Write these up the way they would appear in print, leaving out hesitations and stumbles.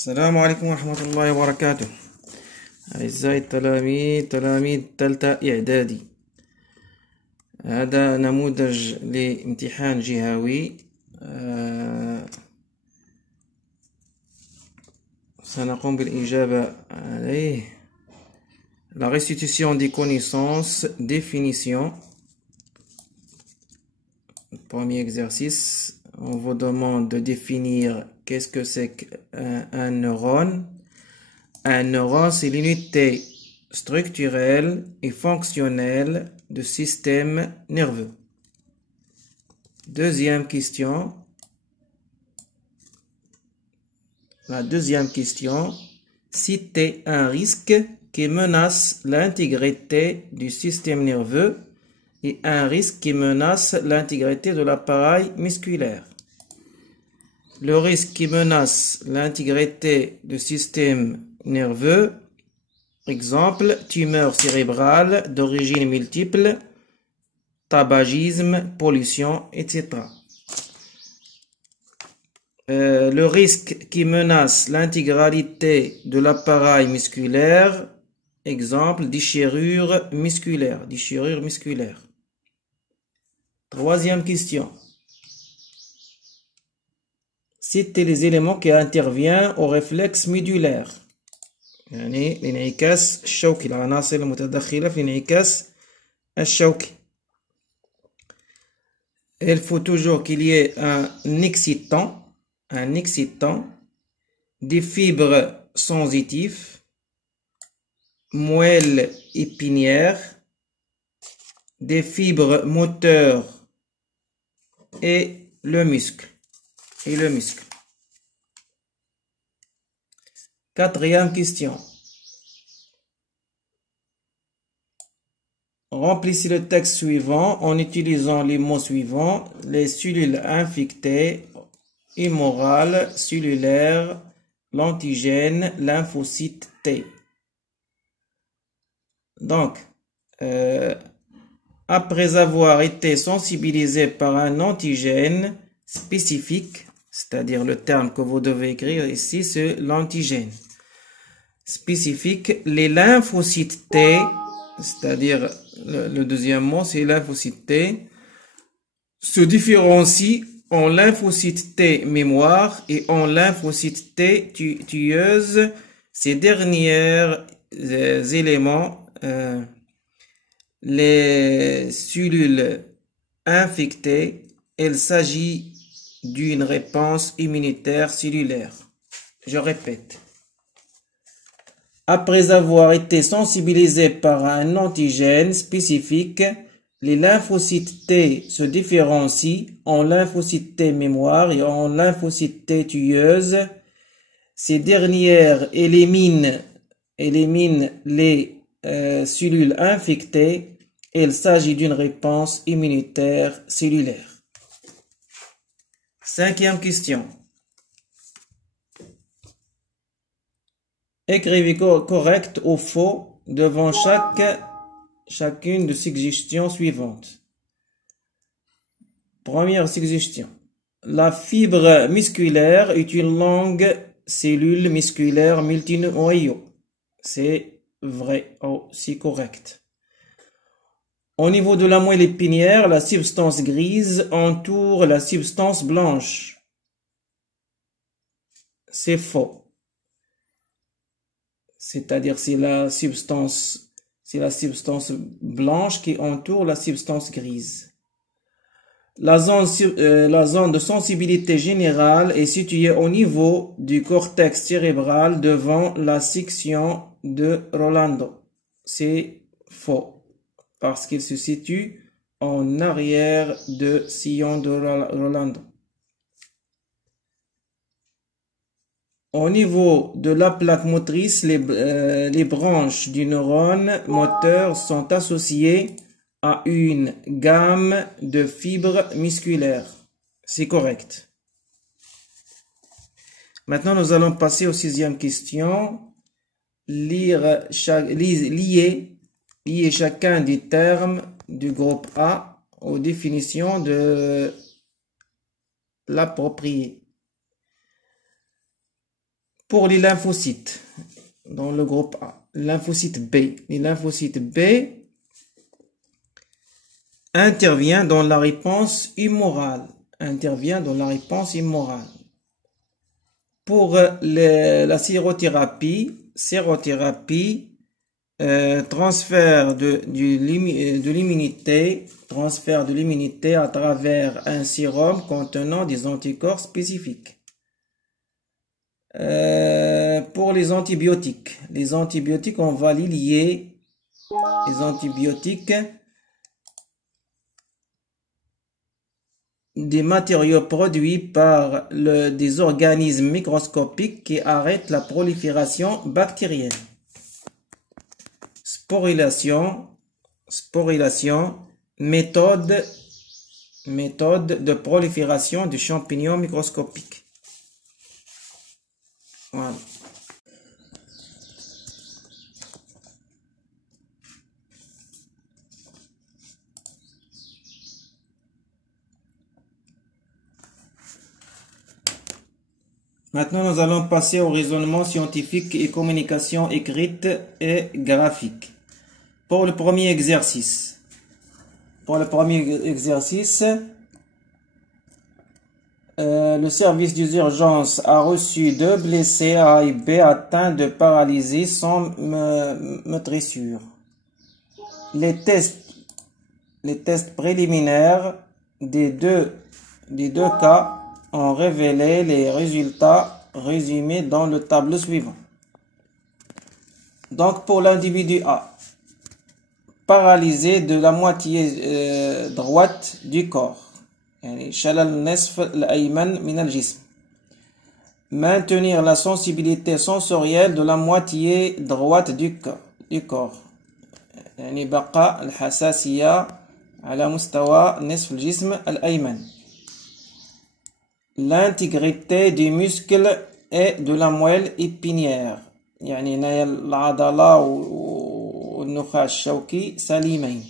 السلام عليكم ورحمة الله وبركاته. أعزائي التلاميذ تلاميذ تالتة إعدادي، هذا نموذج لامتحان جهوي. سنقوم بالإجابة عليه. La restitution des connaissances, définition. Premier exercice, on vous demande de définir qu'est-ce que c'est qu'un neurone. Un neurone, c'est l'unité structurelle et fonctionnelle du système nerveux. Deuxième question. La deuxième question, citez un risque qui menace l'intégrité du système nerveux et un risque qui menace l'intégrité de l'appareil musculaire. Le risque qui menace l'intégrité du système nerveux, exemple, tumeur cérébrale d'origine multiple, tabagisme, pollution, etc. Le risque qui menace l'intégralité de l'appareil musculaire, exemple, déchirure musculaire. Troisième question. Citez les éléments qui interviennent au réflexe médulaire. يعني الانعكاس الشوكي، العناصر المتدخلة في الانعكاس الشوكي. Il faut toujours qu'il y ait un excitant, des fibres sensitives, moelle épinière, des fibres moteurs et le muscle. Quatrième question. Remplissez le texte suivant en utilisant les mots suivants: les cellules infectées, humorales, cellulaires, l'antigène, lymphocyte T. Donc, après avoir été sensibilisé par un antigène spécifique, c'est-à-dire le terme que vous devez écrire ici, c'est l'antigène spécifique, les lymphocytes T, c'est-à-dire le deuxième mot, c'est lymphocyte T, se différencient en lymphocyte T mémoire et en lymphocyte T tueuse. Ces derniers éléments, les cellules infectées, il s'agit d'une réponse immunitaire cellulaire. Je répète. Après avoir été sensibilisé par un antigène spécifique, les lymphocytes T se différencient en lymphocytes T mémoire et en lymphocytes T tueuse. Ces dernières éliminent les cellules infectées. Il s'agit d'une réponse immunitaire cellulaire. Cinquième question. Écrivez correct ou faux devant chacune de ces suggestions suivantes. Première suggestion. La fibre musculaire est une longue cellule musculaire multinoyau. C'est vrai ou c'est correct. Au niveau de la moelle épinière, la substance grise entoure la substance blanche. C'est faux. C'est-à-dire c'est la substance blanche qui entoure la substance grise. La zone de sensibilité générale est située au niveau du cortex cérébral devant la section de Rolando. C'est faux, parce qu'il se situe en arrière de sillon de Rolando. Au niveau de la plaque motrice, les branches du neurone moteur sont associées à une gamme de fibres musculaires. C'est correct. Maintenant, nous allons passer aux sixième question. Lier chacun des termes du groupe A aux définitions de l'approprié. Pour les lymphocytes, dans le groupe A, lymphocyte B, les lymphocytes B intervient dans la réponse humorale. Pour la sérothérapie, transfert de l'immunité à travers un sérum contenant des anticorps spécifiques. Pour les antibiotiques, on va les lier. Les antibiotiques, des matériaux produits par des organismes microscopiques qui arrêtent la prolifération bactérienne. Sporulation, méthode de prolifération de champignons microscopiques. Voilà. Maintenant, nous allons passer au raisonnement scientifique et communication écrite et graphique. Pour le premier exercice, le service des urgences a reçu 2 blessés A et B atteints de paralysie sans meurtrissure. Les tests préliminaires des deux cas ont révélé les résultats résumés dans le tableau suivant. Donc pour l'individu A, paralysé de la moitié droite du corps, maintenir la sensibilité sensorielle de la moitié droite du corps. يعني بقاء الحساسية على مستوى نصف الجسم الأيمن. L'intégrité des muscles et de la moelle épinière. يعني العضلة والنخاع الشوكي سليمين.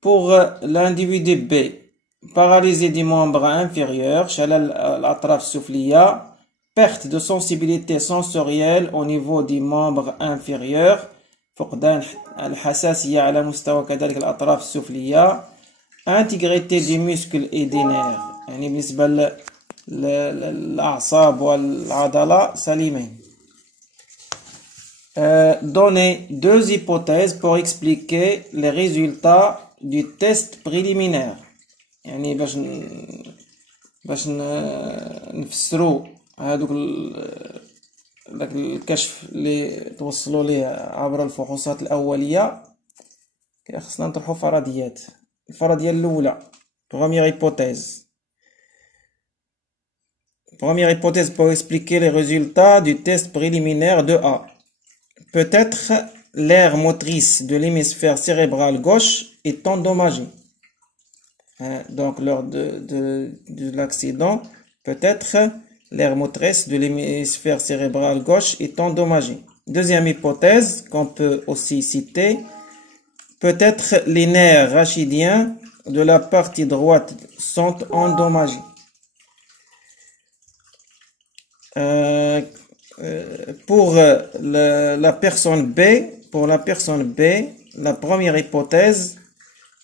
Pour l'individu B, paralysé des membres inférieurs, شلل الأطراف السفلية, perte de sensibilité sensorielle au niveau des membres inférieurs, فقدان الحساسية على مستوى كذلك الأطراف السفلية, intégrité des muscles et des nerfs, يعني بالنسبة للأعصاب والعضلة سليمين. Donner 2 hypothèses pour expliquer les résultats du test préliminaire. يعني باش نفسروا هذوك داك الكشف اللي توصلوا ليه عبر الفحوصات الأولية. خصنا نطرحوا فرضيات. الفرضية الأولى, première hypothèse pour expliquer les résultats du test préliminaire de A. Peut-être l'aire motrice de l'hémisphère cérébral gauche est endommagée. Donc lors de l'accident, peut-être l'aire motrice de l'hémisphère cérébral gauche est endommagée. Deuxième hypothèse qu'on peut aussi citer, peut-être les nerfs rachidiens de la partie droite sont endommagés. Pour la personne B, la première hypothèse,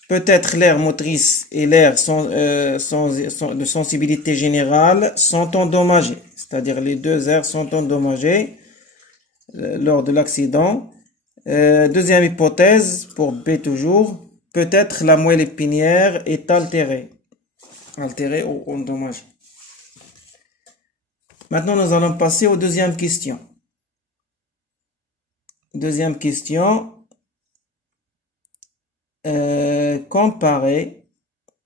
peut-être l'aire motrice et l'aire de sensibilité générale sont endommagés. C'est-à-dire les 2 aires sont endommagées lors de l'accident. Deuxième hypothèse, pour B toujours, peut-être la moelle épinière est altérée ou endommagée. Maintenant, nous allons passer aux deuxième question. Comparer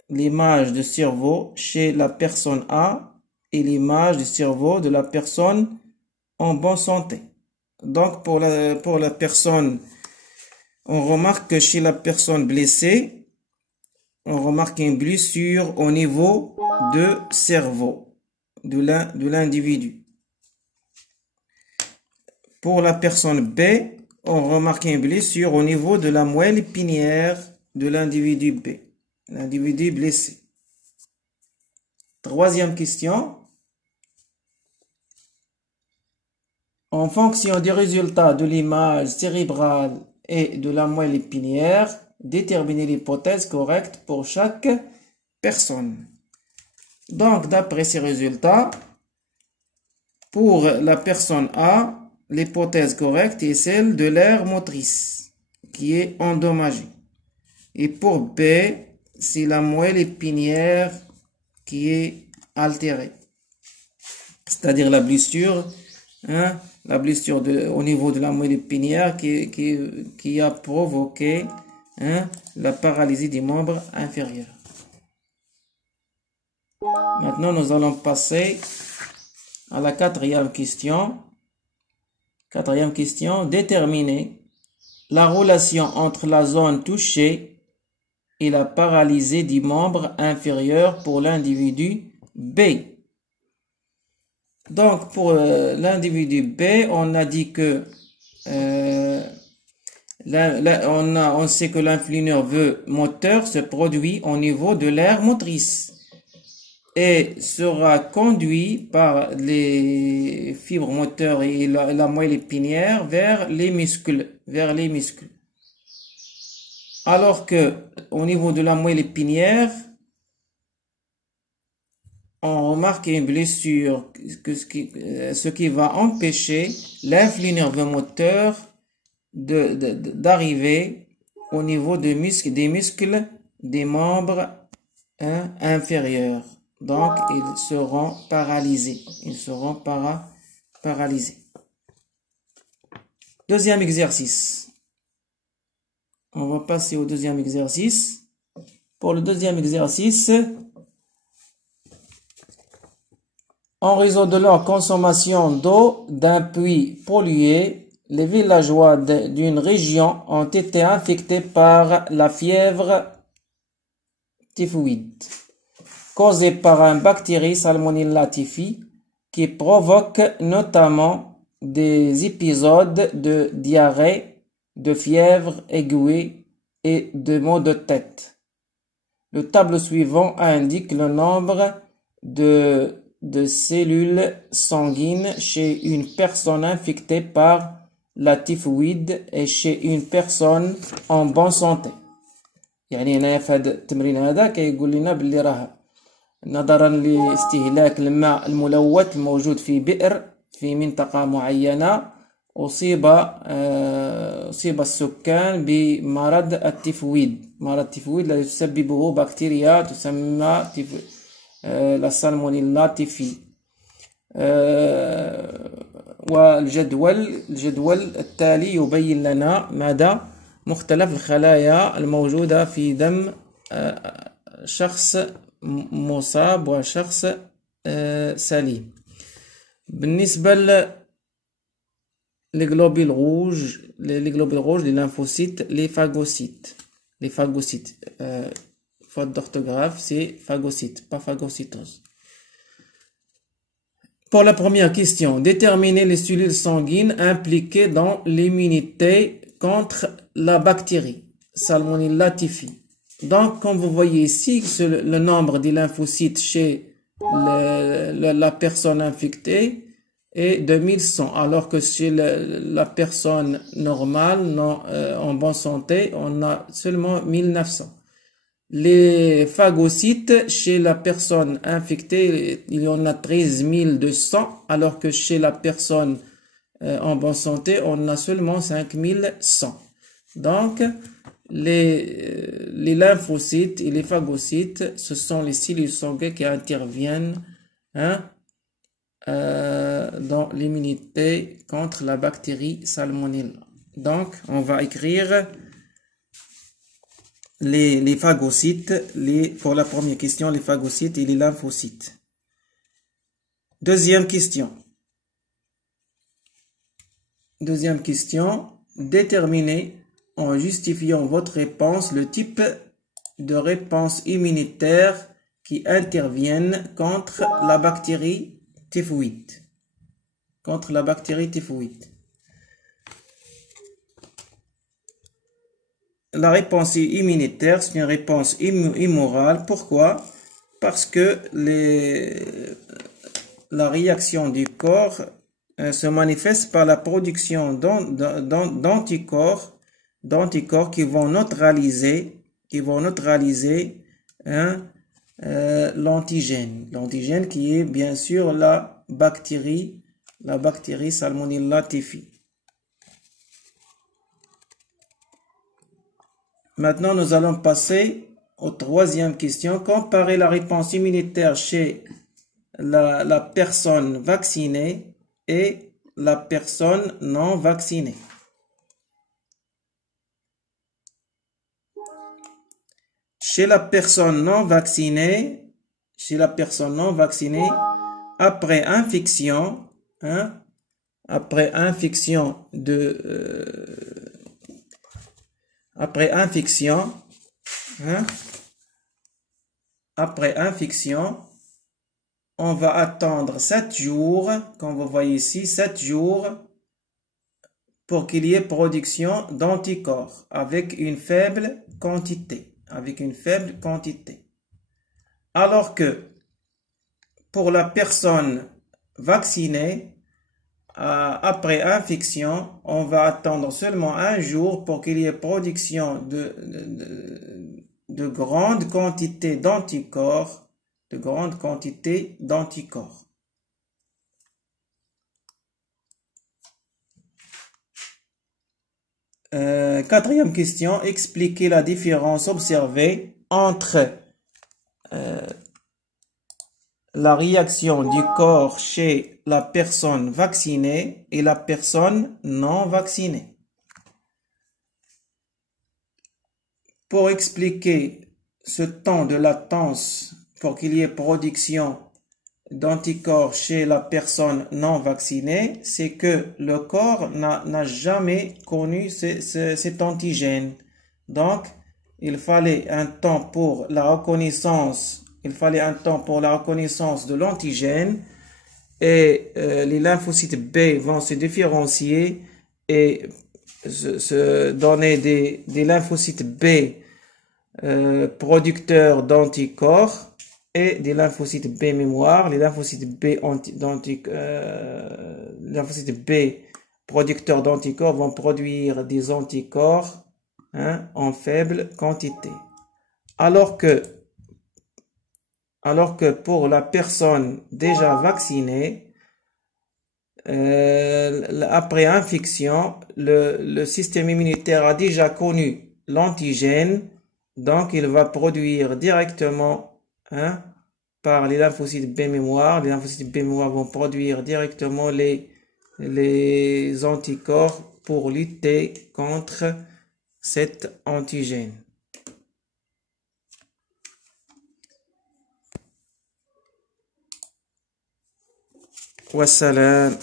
l'image de cerveau chez la personne A et l'image du cerveau de la personne en bonne santé. Donc, pour la personne, on remarque que chez la personne blessée, on remarque une blessure au niveau de cerveau de l'individu. Pour la personne B, on remarque une blessure au niveau de la moelle épinière de l'individu B, l'individu blessé. Troisième question. En fonction des résultats de l'image cérébrale et de la moelle épinière, déterminer l'hypothèse correcte pour chaque personne. Donc, d'après ces résultats, pour la personne A, l'hypothèse correcte est celle de l'aire motrice qui est endommagée. Et pour B, c'est la moelle épinière qui est altérée. C'est-à-dire la blessure, la blessure au niveau de la moelle épinière qui a provoqué la paralysie des membres inférieurs. Maintenant, nous allons passer à la quatrième question. Quatrième question, déterminer la relation entre la zone touchée et la paralysie des membres inférieurs pour l'individu B. Donc, pour l'individu B, on a dit que on sait que l'influx nerveux moteur se produit au niveau de l'aire motrice et sera conduit par les fibres moteurs et la moelle épinière vers les muscles, Alors que au niveau de la moelle épinière, on remarque une blessure, ce qui va empêcher l'influx nerveux moteur d'arriver au niveau des muscles des membres inférieurs. Donc, ils seront paralysés. Paralysés. Deuxième exercice. On va passer au deuxième exercice. Pour le deuxième exercice, en raison de leur consommation d'eau d'un puits pollué, les villageois d'une région ont été infectés par la fièvre typhoïde, causée par une bactérie Salmonella typhi qui provoque notamment des épisodes de diarrhée, de fièvre aiguë et de maux de tête. Le tableau suivant indique le nombre de cellules sanguines chez une personne infectée par la typhoïde et chez une personne en bonne santé. يعني هنا في هذا التمرين هذا كيقول لنا باللي راه نظرا لاستهلاك الماء الملوث الموجود في بئر في منطقة معينة أصيب السكان بمرض التيفويد. مرض التيفويد الذي تسببه بكتيريا تسمى لا سالمونيلا تيفي. والجدول التالي يبين لنا مدى مختلف الخلايا الموجودة في دم شخص مصاب وشخص سليم. بالنسبة les globules rouges, les lymphocytes, les phagocytes. Faute d'orthographe, c'est phagocytes, pas phagocytose. Pour la première question, déterminer les cellules sanguines impliquées dans l'immunité contre la bactérie Salmonella typhi. Donc, comme vous voyez ici, le nombre des lymphocytes chez la personne infectée est de 1100, alors que chez la personne normale, en bonne santé, on a seulement 1900. Les phagocytes, chez la personne infectée, il y en a 13 200, alors que chez la personne en bonne santé, on a seulement 5100. Donc, les lymphocytes et les phagocytes, ce sont les cellules sanguines qui interviennent dans l'immunité contre la bactérie Salmonella. Donc, on va écrire les phagocytes, pour la première question, les phagocytes et les lymphocytes. Deuxième question. Déterminez en justifiant votre réponse le type de réponse immunitaire qui interviennent contre la bactérie typhoïde. La réponse immunitaire, c'est une réponse immorale. Pourquoi? Parce que la réaction du corps se manifeste par la production d'anticorps qui vont neutraliser hein, l'antigène. L'antigène qui est bien sûr la bactérie Salmonella typhi. Maintenant, nous allons passer aux troisième question. Comparer la réponse immunitaire chez la personne vaccinée et la personne non vaccinée. Chez la personne non vaccinée, après infection, après infection, on va attendre 7 jours, comme vous voyez ici, 7 jours pour qu'il y ait production d'anticorps avec une faible quantité. Alors que pour la personne vaccinée, après infection, on va attendre seulement 1 jour pour qu'il y ait production de grandes quantités d'anticorps. Quatrième question, expliquez la différence observée entre la réaction du corps chez la personne vaccinée et la personne non vaccinée. Pour expliquer ce temps de latence pour qu'il y ait production d'anticorps chez la personne non vaccinée, c'est que le corps n'a jamais connu cet antigène. Donc, il fallait un temps pour la reconnaissance de l'antigène et les lymphocytes B vont se différencier et se donner des lymphocytes B producteurs d'anticorps et des lymphocytes B mémoire. Les lymphocytes B producteurs d'anticorps vont produire des anticorps en faible quantité. Alors que pour la personne déjà vaccinée, après infection, le système immunitaire a déjà connu l'antigène, donc il va produire directement par les lymphocytes B mémoire. Les lymphocytes B mémoire vont produire directement les anticorps pour lutter contre cet antigène. Wassalam.